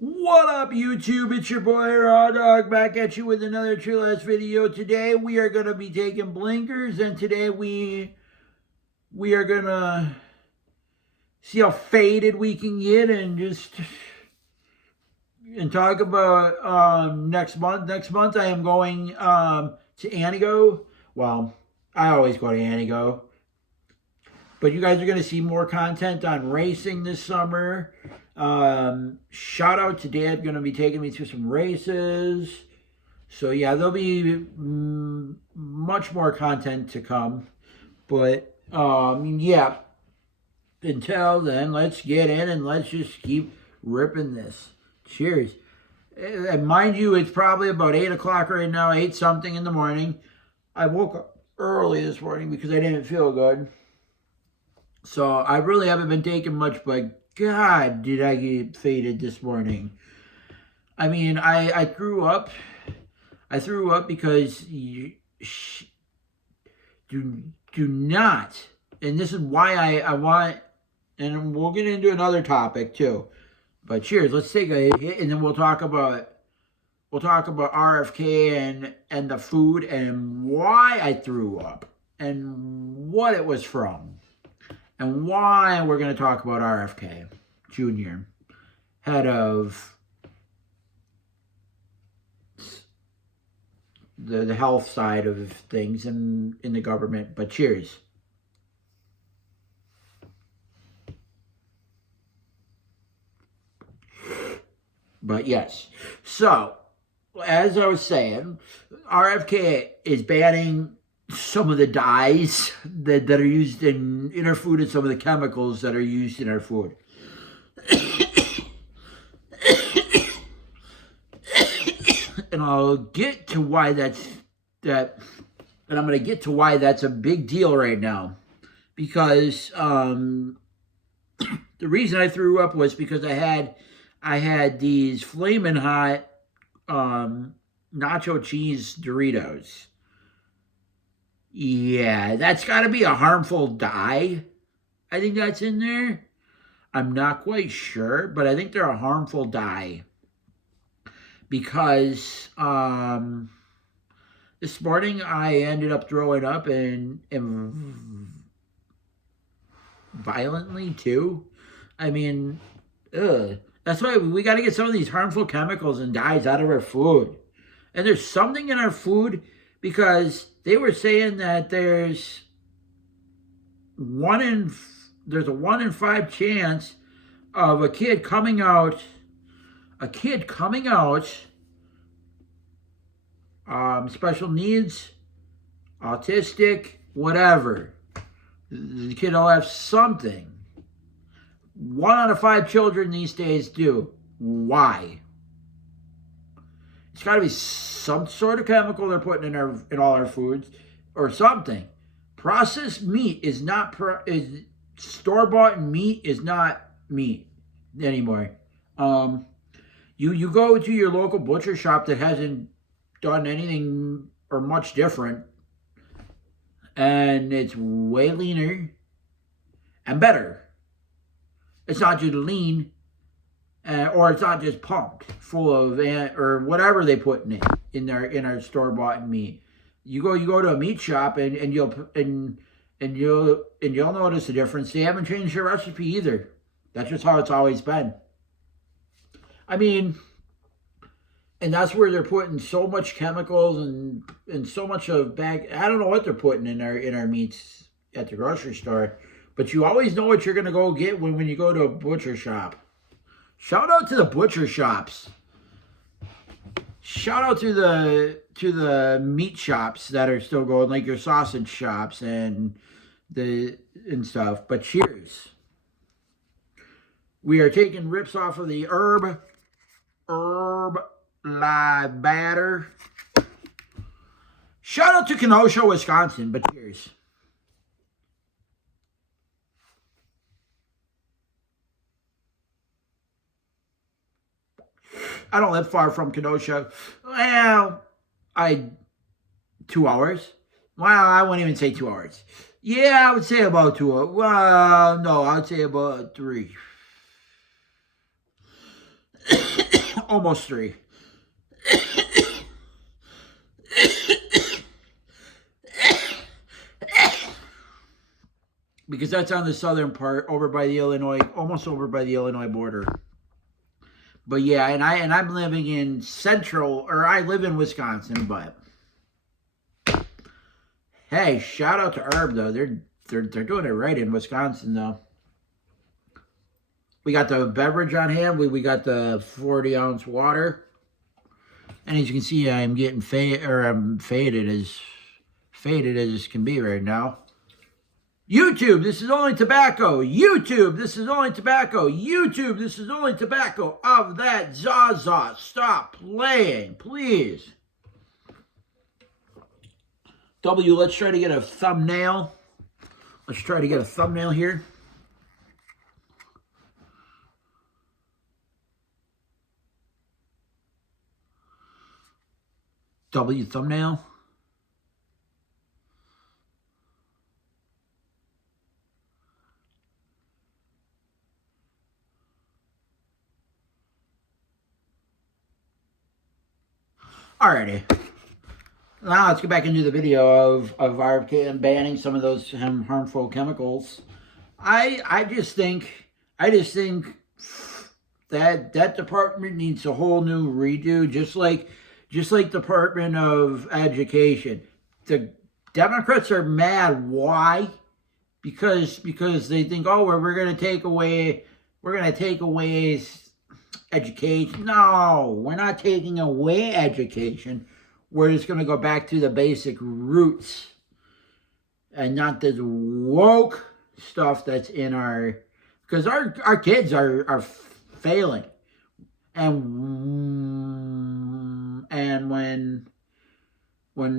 What up, YouTube? It's your boy Raw Dog back at you with another Chill Ass video. Today we are gonna be taking blinkers, and today we are gonna see how faded we can get, and talk about next month. Next month I am going to Anigo. Well, I always go to Anigo, but you guys are gonna see more content on racing this summer. Shout out to Dad, gonna be taking me through some races. So yeah, there'll be much more content to come. But yeah, until then, let's get in and let's just keep ripping this. Cheers. And mind you, it's probably about 8 o'clock right now, 8 something in the morning. I woke up early this morning because I didn't feel good. So I really haven't been taking much, but God, did I get faded this morning. I mean, I threw up. I threw up because you do not, and this is why I want, and we'll get into another topic too. But cheers, let's take a hit, and then we'll talk about RFK and the food and why I threw up and what it was from. And why we're going to talk about RFK Jr., head of the health side of things in the government. But cheers. But yes. So, as I was saying, RFK is banning some of the dyes that are used in our food and some of the chemicals that are used in our food. And I'll get to why and I'm going to get to why that's a big deal right now. Because the reason I threw up was because I had these flaming hot nacho cheese Doritos. Yeah, that's got to be a harmful dye. I think that's in there. I'm not quite sure, but I think they're a harmful dye. Because this morning I ended up throwing up and violently too. I mean, that's why we got to get some of these harmful chemicals and dyes out of our food. And there's something in our food, because they were saying that there's a 1 in 5 chance of a kid coming out, special needs, autistic, whatever. The kid will have something. 1 out of 5 children these days do. Why? It's got to be some sort of chemical they're putting in all our foods, or something. Processed meat is not store-bought meat is not meat anymore. You go to your local butcher shop that hasn't done anything or much different, and it's way leaner and better. It's not just lean, or it's not just pumped full of or whatever they put in our store bought meat. You go to a meat shop and you'll notice the difference. They haven't changed their recipe either. That's just how it's always been. I mean, and that's where they're putting so much chemicals and so much of bag. I don't know what they're putting in our meats at the grocery store, but you always know what you're gonna go get when you go to a butcher shop. Shout out to the butcher shops. Shout out to the meat shops that are still going, like your sausage shops and stuff. But cheers. We are taking rips off of the herb live batter. Shout out to Kenosha, Wisconsin, but cheers. I don't live far from Kenosha. Well, 2 hours. Well, I wouldn't even say 2 hours. Yeah, I would say about 2 hours. Well, no, I would say about 3. almost 3. Because that's on the southern part, over by the Illinois, almost over by the Illinois border. But yeah, and I'm living in central, or I live in Wisconsin, but hey, shout out to Herb though. They're doing it right in Wisconsin though. We got the beverage on hand. We got the 40-ounce water. And as you can see, I'm getting I'm faded as can be right now. YouTube, this is only tobacco. YouTube, this is only tobacco. YouTube, this is only tobacco of that Zaza. Stop playing, please. W, let's try to get a thumbnail. Let's try to get a thumbnail here. W, thumbnail. Alrighty. Now let's get back into the video of our banning some of those harmful chemicals. I just think that department needs a whole new redo, just like Department of Education. The Democrats are mad. Why? Because they think, oh, we're gonna take away education. No, we're not taking away education. We're just going to go back to the basic roots and not this woke stuff that's in our, because our kids are failing. And when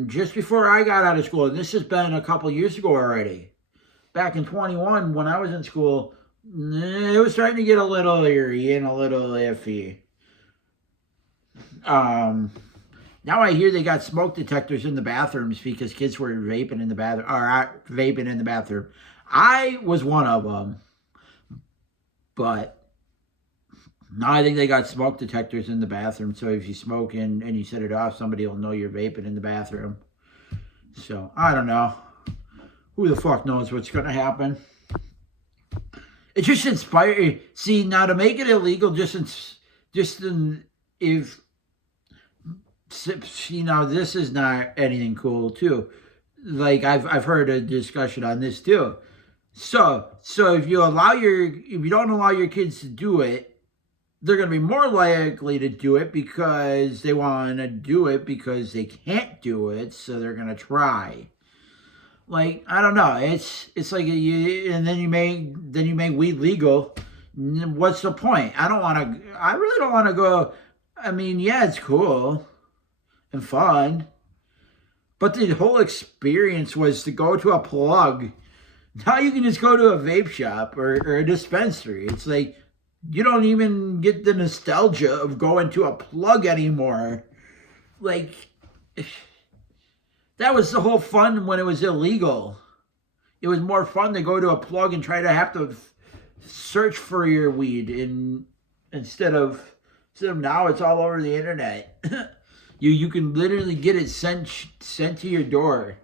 just before I got out of school, and this has been a couple years ago already, back in 21 when I was in school, it was starting to get a little eerie and a little iffy. Now I hear they got smoke detectors in the bathrooms because kids were vaping in the bathroom, or vaping in the bathroom. I was one of them, but now I think they got smoke detectors in the bathroom. So if you smoke and you set it off, somebody will know you're vaping in the bathroom. So I don't know. Who the fuck knows what's going to happen? It's just inspiring. See, now to make it illegal, if see, now this is not anything cool too. Like I've heard a discussion on this too. So if you don't allow your kids to do it, they're going to be more likely to do it because they want to do it because they can't do it, so they're going to try. Like, I don't know. It's like and then you make weed legal. What's the point? I really don't want to go. I mean, yeah, it's cool and fun, but the whole experience was to go to a plug. Now you can just go to a vape shop or a dispensary. It's like you don't even get the nostalgia of going to a plug anymore. Like, that was the whole fun when it was illegal. It was more fun to go to a plug and try to have to search for your weed instead of now it's all over the internet. You can literally get it sent to your door.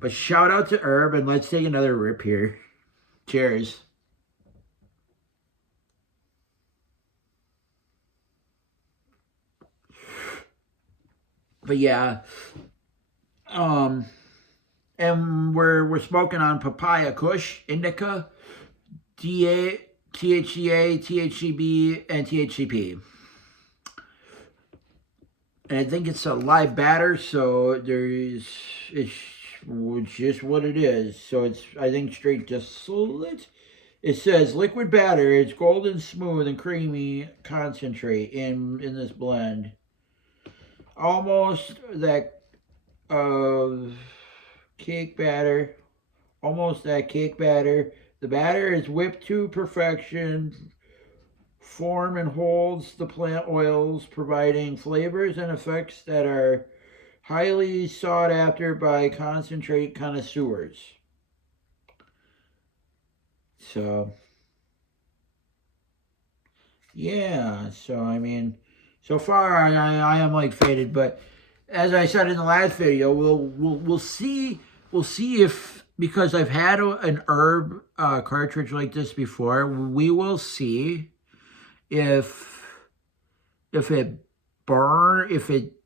But shout out to Herb, and let's take another rip here. Cheers. But yeah, and we're smoking on papaya kush, indica, DA, THCA, THCB, and THCP. And I think it's a live batter, so it's just what it is. So it's, I think, straight distillate. It says liquid batter. It's golden smooth and creamy concentrate in this blend. Almost that cake batter. Almost that cake batter. The batter is whipped to perfection. Form and holds the plant oils, providing flavors and effects that are highly sought after by concentrate connoisseurs. So, yeah. So, I mean, So far, I am like faded, but as I said in the last video, we'll see if, because I've had an herb cartridge like this before, we will see if if it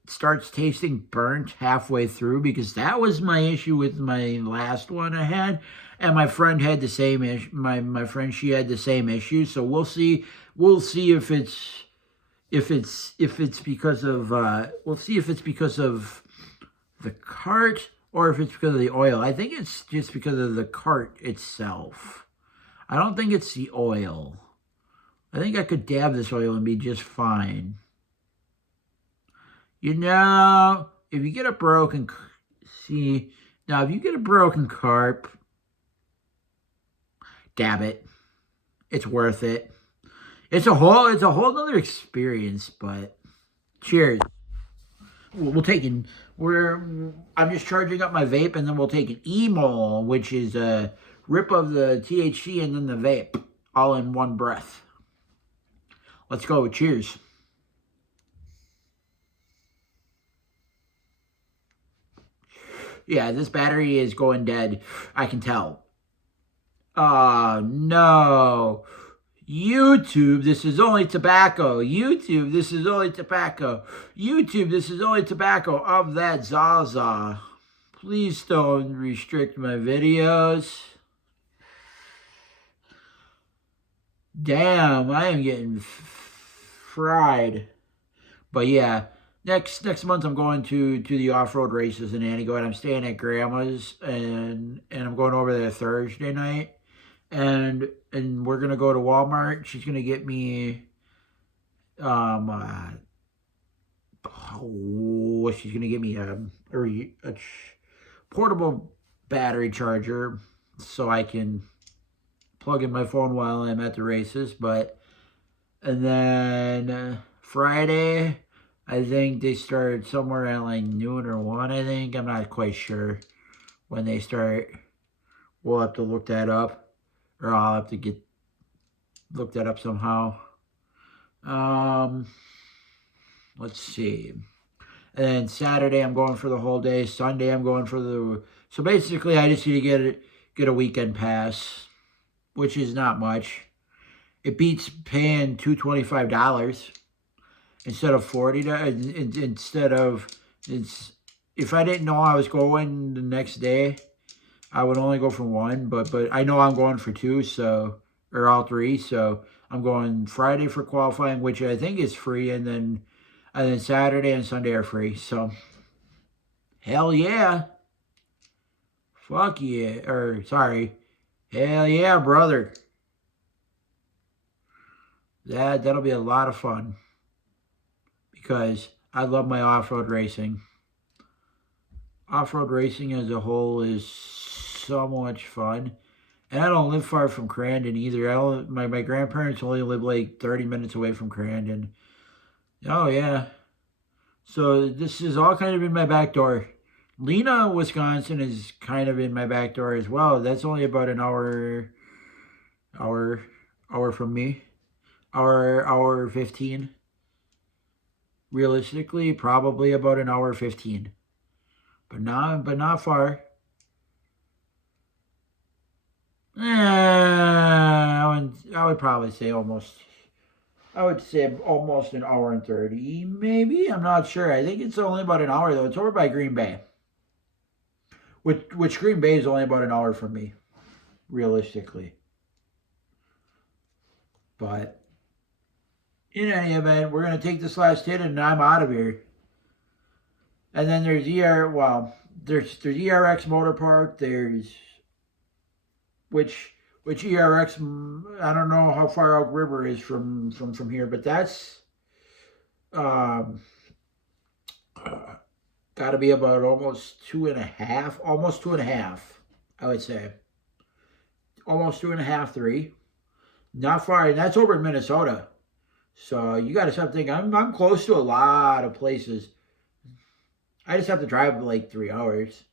starts tasting burnt halfway through, because that was my issue with my last one I had, and my friend had the same issue. My friend, she had the same issue. So we'll see if it's because of we'll see if it's because of the cart or if it's because of the oil. I think it's just because of the cart itself. I don't think it's the oil. I think I could dab this oil and be just fine. You know, if you get a broken, if you get a broken carp, dab it. It's worth it. It's a whole other experience, but cheers. I'm just charging up my vape, and then we'll take an emo, which is a rip of the THC and then the vape, all in one breath. Let's go. Cheers. Yeah, this battery is going dead. I can tell. Oh, no. YouTube, this is only tobacco. YouTube, this is only tobacco. YouTube, this is only tobacco of that Zaza. Please don't restrict my videos. Damn, I am getting fried. But yeah, next month I'm going to the off-road races in Antigo, and I'm staying at Grandma's, and I'm going over there Thursday night. And we're gonna go to Walmart. She's gonna get me she's gonna get me a portable battery charger so I can plug in my phone while I'm at the races. And then Friday, I think they start somewhere at like noon or 1, I think. I'm not quite sure when they start. We'll have to look that up. Or I'll have to look that up somehow. Let's see. And then Saturday I'm going for the whole day. Sunday I'm going for so basically I just need to get a weekend pass, which is not much. It beats paying $225 instead of $40. If I didn't know I was going the next day, I would only go for one, but I know I'm going for two, or all three, so I'm going Friday for qualifying, which I think is free, and then Saturday and Sunday are free. So hell yeah. Fuck yeah. Hell yeah, brother. That'll be a lot of fun, because I love my off-road racing. Off-road racing as a whole is so much fun. And I don't live far from Crandon either. My grandparents only live like 30 minutes away from Crandon. Oh, yeah. So this is all kind of in my back door. Lena, Wisconsin is kind of in my back door as well. That's only about an hour from me. Hour 15. Realistically, probably about an hour 15. But not far. I would probably say almost. I would say almost an hour and 30, maybe. I'm not sure. I think it's only about an hour though. It's over by Green Bay. Which Green Bay is only about an hour from me, realistically. But in any event, we're gonna take this last hit and I'm out of here. And then there's there's ERX Motor Park. There's which ERX, I don't know how far Elk River is from here, but that's got to be about almost 2.5, I would say. Almost 2.5, 3. Not far, and that's over in Minnesota. So you got to start thinking, I'm close to a lot of places. I just have to drive like 3 hours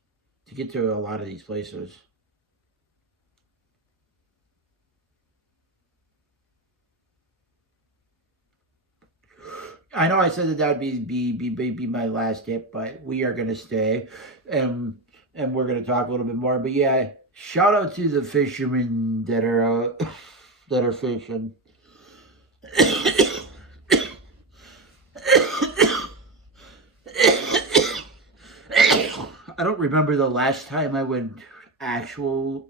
to get to a lot of these places. I know I said that would be my last tip, but we are gonna stay, and we're gonna talk a little bit more. But yeah, shout out to the fishermen that are out that are fishing. I don't remember the last time I went actual.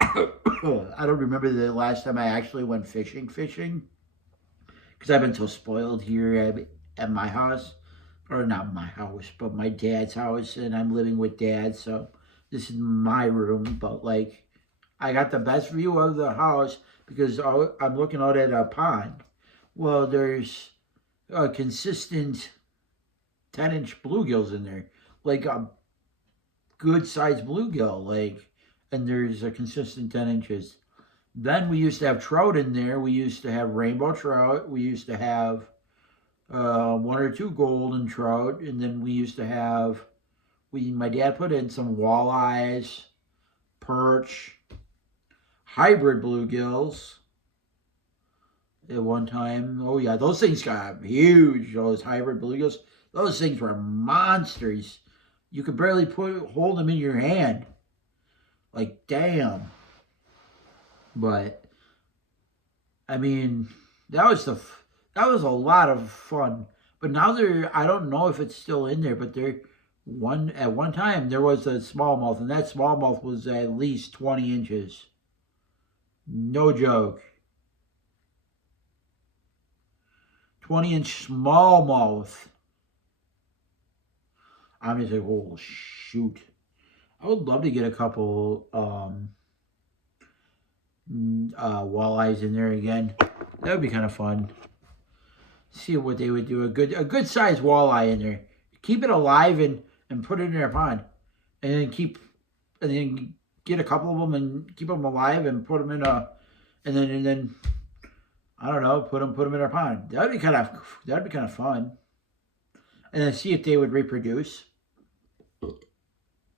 I don't remember the last time I actually went fishing because I've been so spoiled here at my house, or not my house, but my dad's house, and I'm living with dad, so this is my room. But like, I got the best view of the house because I'm looking out at a pond. Well, there's a consistent 10-inch bluegills in there, like a good sized bluegill, like, and there's a consistent 10 inches. Then we used to have trout in there. We used to have rainbow trout. We used to have one or two golden trout, and then we used to have my dad put in some walleyes, perch, hybrid bluegills at one time. Oh yeah, those things got huge. Those hybrid bluegills, those things were monsters. You could barely hold them in your hand. Like damn. But I mean, that was a lot of fun. But now I don't know if it's still in there, but at one time there was a smallmouth, and that smallmouth was at least 20 inches. No joke. 20-inch smallmouth. I'm just like, oh shoot. I would love to get a couple walleyes in there again. That would be kind of fun. See what they would do. A good sized walleye in there. Keep it alive and put it in their pond, and then get a couple of them and keep them alive and put them in and then I don't know, put them in their pond. That'd be kind of fun. And then see if they would reproduce.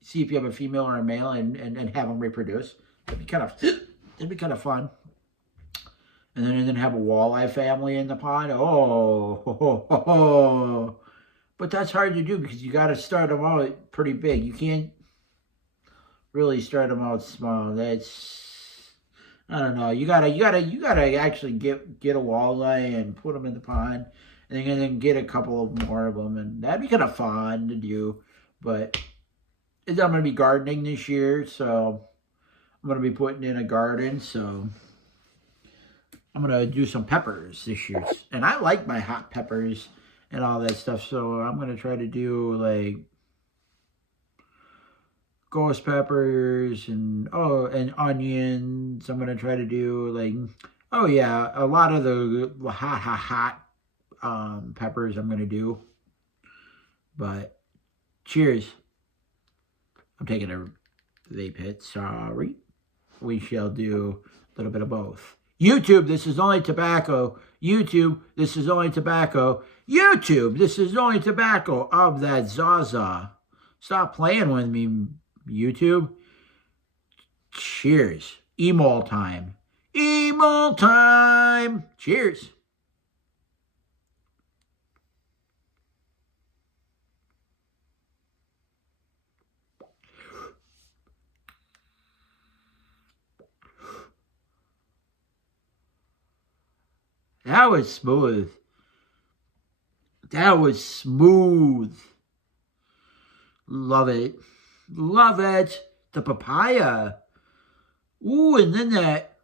See if you have a female or a male and have them reproduce. That'd be kind of fun. And then have a walleye family in the pond. Oh. But that's hard to do because you got to start them out pretty big. You can't really start them out small. I don't know. You gotta actually get a walleye and put them in the pond, and then get a couple of more of them, and that'd be kind of fun to do. But I'm gonna be gardening this year, so I'm gonna be putting in a garden. So I'm gonna do some peppers this year, and I like my hot peppers and all that stuff. So I'm gonna try to do like ghost peppers and onions. I'm gonna try to do like a lot of the hot peppers I'm gonna do. But cheers. I'm taking a vape hit. Sorry. We shall do a little bit of both. YouTube, this is only tobacco. YouTube, this is only tobacco. YouTube, this is only tobacco of that Zaza. Stop playing with me, YouTube. Cheers. Emo time. Emo time. Cheers. That was smooth. That was smooth. Love it. Love it. The papaya. Ooh, and then that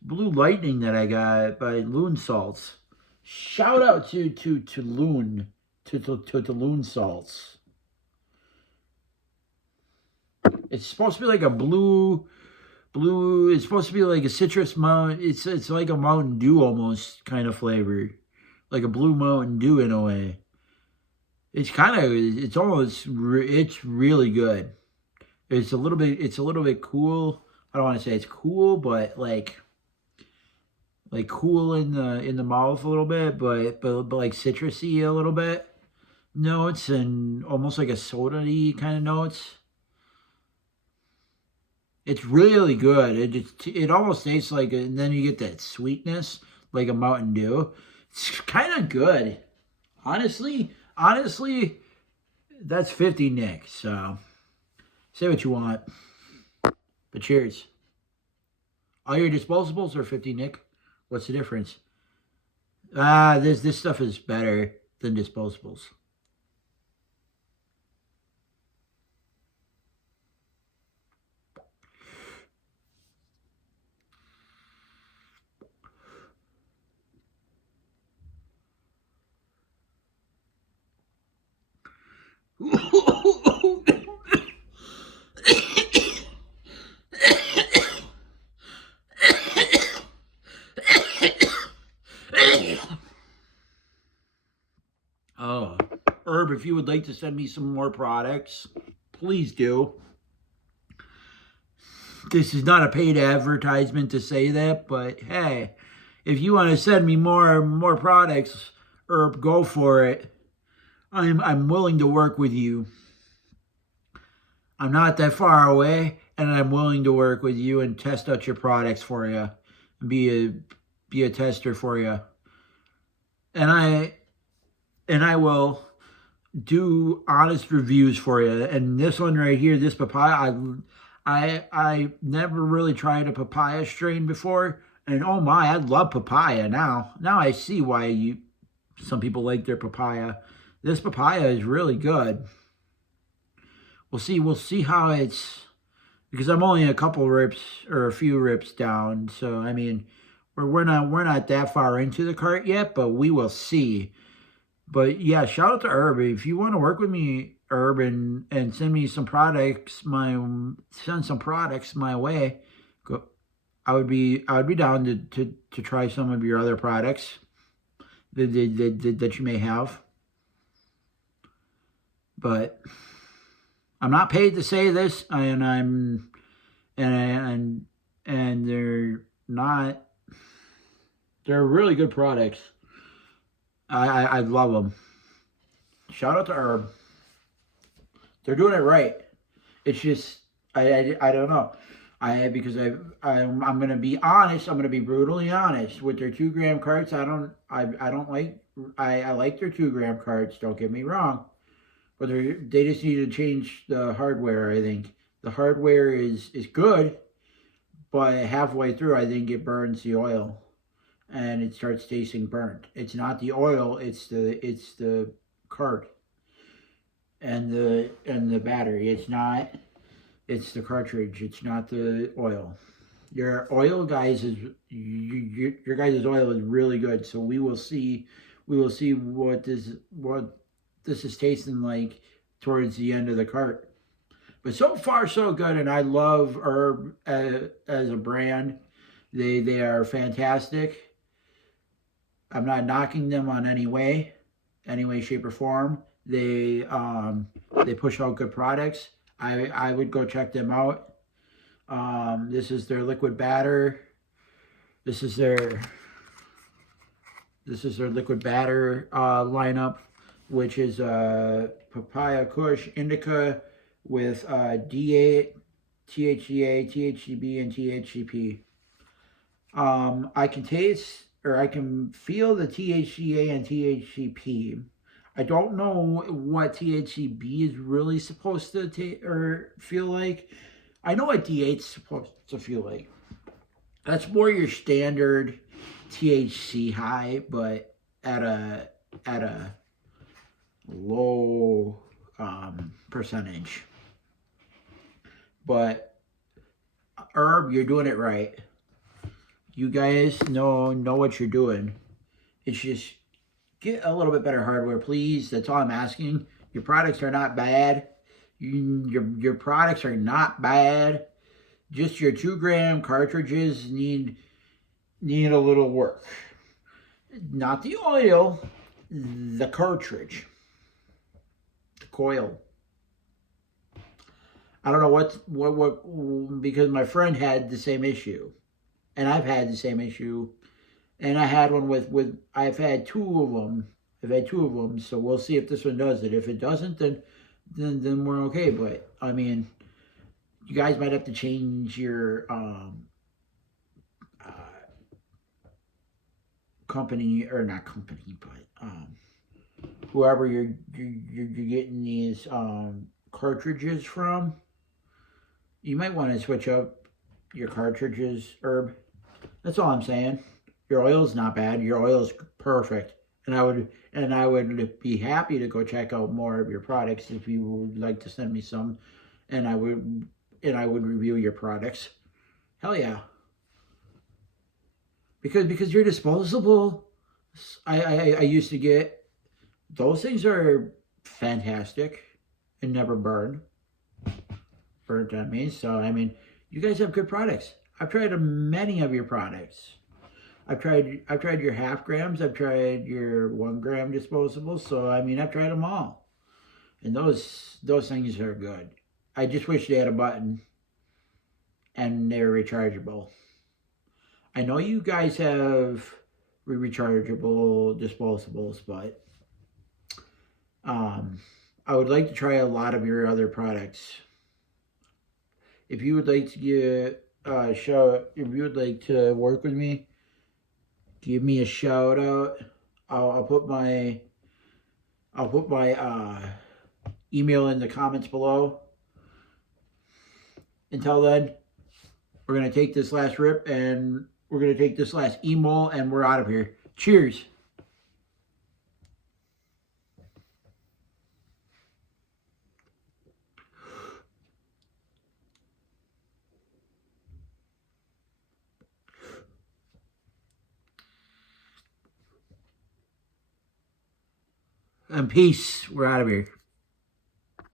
blue lightning that I got by Loon Salts. Shout out to Loon. To Loon Salts. It's supposed to be like a blue. It's supposed to be like a citrus mountain. It's like a Mountain Dew almost kind of flavor, like a blue Mountain Dew in a way. It's really good. It's a little bit cool. I don't want to say it's cool, but like cool in the mouth a little bit, but like citrusy a little bit notes, and almost like a soda-y kind of notes. It's really good. It almost tastes like, and then you get that sweetness like a Mountain Dew. It's kind of good. Honestly, that's 50 Nick. So say what you want. But cheers. All your disposables are 50 Nick. What's the difference? This stuff is better than disposables. Oh, Herb, if you would like to send me some more products, please do. This is not a paid advertisement to say that, but hey, if you want to send me more products, Herb, go for it. I'm willing to work with you. I'm not that far away, and I'm willing to work with you and test out your products for you, and be a tester for you. And I will do honest reviews for you. And this one right here, this papaya, I never really tried a papaya strain before, and oh my, I love papaya now. Now I see why some people like their papaya. This papaya is really good. We'll see how it's, because I'm only a couple rips or a few rips down. So I mean, we're not that far into the cart yet, but we will see. But yeah, shout out to Herb. If you want to work with me, Herb, and send me some products, send some products my way. Go, I would be down to try some of your other products that you may have. But I'm not paid to say this, and they're not. They're really good products. I love them. Shout out to Herb. They're doing it right. It's just I don't know. I'm gonna be honest. I'm gonna be brutally honest with their 2 gram carts. I don't like. I like their 2 gram carts. Don't get me wrong, but they just need to change the hardware. I think the hardware is good, but halfway through, I think it burns the oil, and it starts tasting burnt. It's not the oil. It's the cart and the battery. It's the cartridge. It's not the oil. Your oil guys is your guys' oil is really good. So we will see what this is tasting like towards the end of the cart. But so far so good, and I love Herb as a brand. They are fantastic. I'm not knocking them on any way, shape, or form. They push out good products. I would go check them out. This is their liquid batter. This is their liquid batter lineup, which is papaya kush indica with DA, THCA, THCB, and THCP. I can taste, or I can feel the THCA and THCP. I don't know what THCB is really supposed to or feel like. I know what D8 is supposed to feel like. That's more your standard THC high, but at a low percentage. But Herb, you're doing it right. You guys know what you're doing. It's just get a little bit better hardware, please. That's all I'm asking. Your products are not bad. Your products are not bad. Just your 2 gram cartridges need a little work. Not the oil, the cartridge, the coil. I don't know what because my friend had the same issue, and I've had the same issue, and I had one with I've had 2 of them. I've had 2 of them, so we'll see if this one does it. If it doesn't, then we're okay. But I mean, you guys might have to change your company, or not company, but whoever you're getting these cartridges from, you might want to switch up your cartridges, Herb. That's all I'm saying. Your oil's not bad. Your oil's perfect. And I would be happy to go check out more of your products if you would like to send me some, and I would review your products. Hell yeah. Because you're disposable. I used to get those things are fantastic and never burnt on me. So I mean, you guys have good products. I've tried many of your products. I've tried your half grams. I've tried your 1 gram disposables. So I mean, I've tried them all, and those things are good. I just wish they had a button and they're rechargeable. I know you guys have rechargeable disposables, but I would like to try a lot of your other products. If you would like to if you would like to work with me, give me a shout out. I'll put my email in the comments below. Until then, we're gonna take this last rip and we're gonna take this last emo and we're out of here. Cheers. And peace. We're out of here.